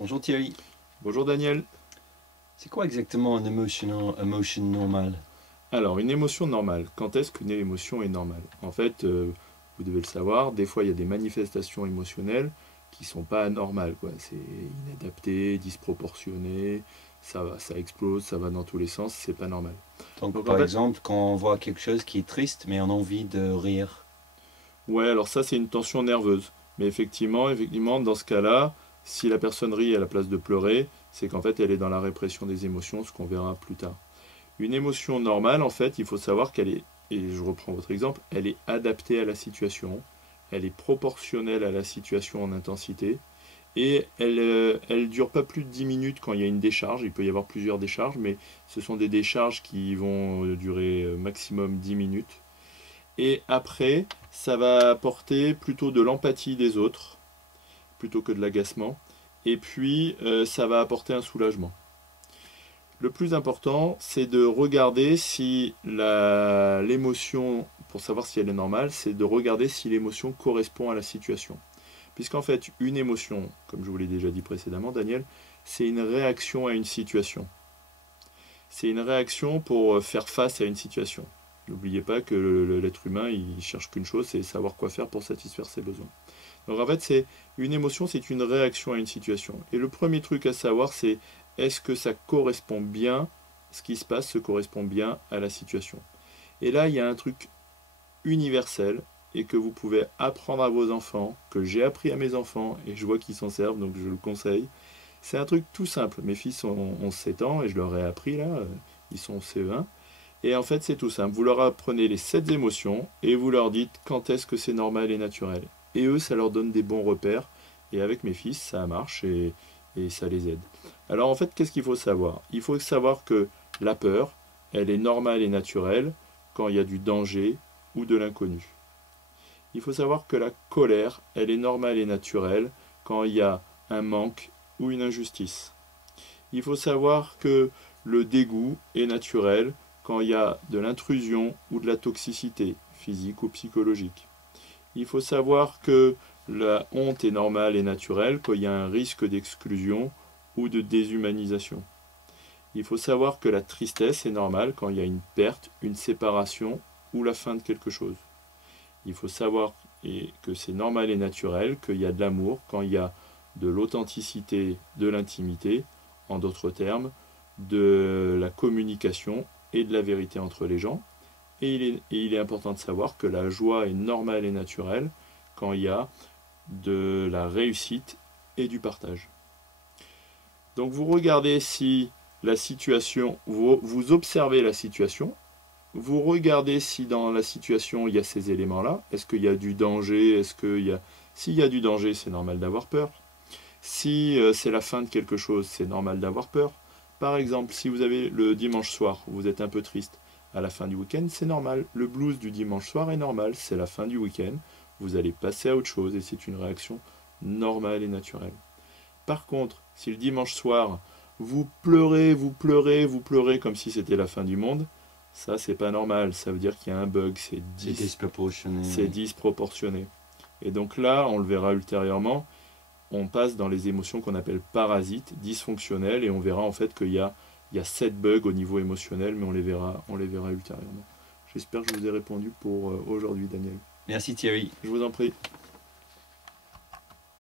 Bonjour Thierry. Bonjour Daniel. C'est quoi exactement une emotion normale? Alors, une émotion normale. Quand est-ce qu'une émotion est normale? En fait, vous devez le savoir, des fois il y a des manifestations émotionnelles qui sont pas normales, quoi. C'est inadapté, disproportionné, ça explose, ça va dans tous les sens, c'est pas normal. Donc Donc en par fait, exemple, quand on voit quelque chose qui est triste, mais on a envie de rire. ouais, alors ça c'est une tension nerveuse. Mais effectivement, dans ce cas-là, si la personne rit à la place de pleurer, c'est qu'en fait elle est dans la répression des émotions, ce qu'on verra plus tard. Une émotion normale, en fait, il faut savoir qu'elle est, et je reprends votre exemple, elle est adaptée à la situation, elle est proportionnelle à la situation en intensité, et elle dure pas plus de 10 minutes quand il y a une décharge. Il peut y avoir plusieurs décharges, mais ce sont des décharges qui vont durer maximum 10 minutes. Et après, ça va apporter plutôt de l'empathie des autres, plutôt que de l'agacement, et puis ça va apporter un soulagement. Le plus important, c'est de regarder si l'émotion, pour savoir si elle est normale, c'est de regarder si l'émotion correspond à la situation. Puisqu'en fait, une émotion, comme je vous l'ai déjà dit précédemment, Daniel, c'est une réaction à une situation. C'est une réaction pour faire face à une situation. N'oubliez pas que l'être humain, il cherche qu'une chose, c'est savoir quoi faire pour satisfaire ses besoins. Donc en fait, c'est une émotion, c'est une réaction à une situation. Et le premier truc à savoir, c'est est-ce que ça correspond bien, ce qui se passe se correspond bien à la situation. Et là, il y a un truc universel et que vous pouvez apprendre à vos enfants, que j'ai appris à mes enfants et je vois qu'ils s'en servent, donc je le conseille. C'est un truc tout simple. Mes fils ont 7 ans et je leur ai appris là, ils sont au CE1. Et en fait, c'est tout simple. Vous leur apprenez les 7 émotions et vous leur dites quand est-ce que c'est normal et naturel. Et eux, ça leur donne des bons repères. Et avec mes fils, ça marche et ça les aide. Alors en fait, qu'est-ce qu'il faut savoir? Il faut savoir que la peur, elle est normale et naturelle quand il y a du danger ou de l'inconnu. Il faut savoir que la colère, elle est normale et naturelle quand il y a un manque ou une injustice. Il faut savoir que le dégoût est naturel quand il y a de l'intrusion ou de la toxicité, physique ou psychologique. Il faut savoir que la honte est normale et naturelle quand il y a un risque d'exclusion ou de déshumanisation. Il faut savoir que la tristesse est normale quand il y a une perte, une séparation ou la fin de quelque chose. Il faut savoir que c'est normal et naturel qu'il y a de l'amour quand il y a de l'authenticité, de l'intimité, en d'autres termes, de la communication et de la vérité entre les gens. Et il est important de savoir que la joie est normale et naturelle quand il y a de la réussite et du partage. Donc vous regardez si la situation, vous observez la situation, vous regardez si dans la situation il y a ces éléments-là. Est-ce qu'il y a du danger? S'il y a du danger, c'est normal d'avoir peur. Si c'est la fin de quelque chose, c'est normal d'avoir peur. Par exemple, si vous avez le dimanche soir, vous êtes un peu triste à la fin du week-end, c'est normal. Le blues du dimanche soir est normal, c'est la fin du week-end. Vous allez passer à autre chose et c'est une réaction normale et naturelle. Par contre, si le dimanche soir, vous pleurez, vous pleurez, vous pleurez comme si c'était la fin du monde, ça c'est pas normal. Ça veut dire qu'il y a un bug, C'est disproportionné, c'est oui. disproportionné. Et donc là, on le verra ultérieurement, on passe dans les émotions qu'on appelle parasites, dysfonctionnelles, et on verra en fait qu'il y a 7 bugs au niveau émotionnel, mais on les verra ultérieurement. J'espère que je vous ai répondu pour aujourd'hui, Daniel. Merci Thierry. Je vous en prie.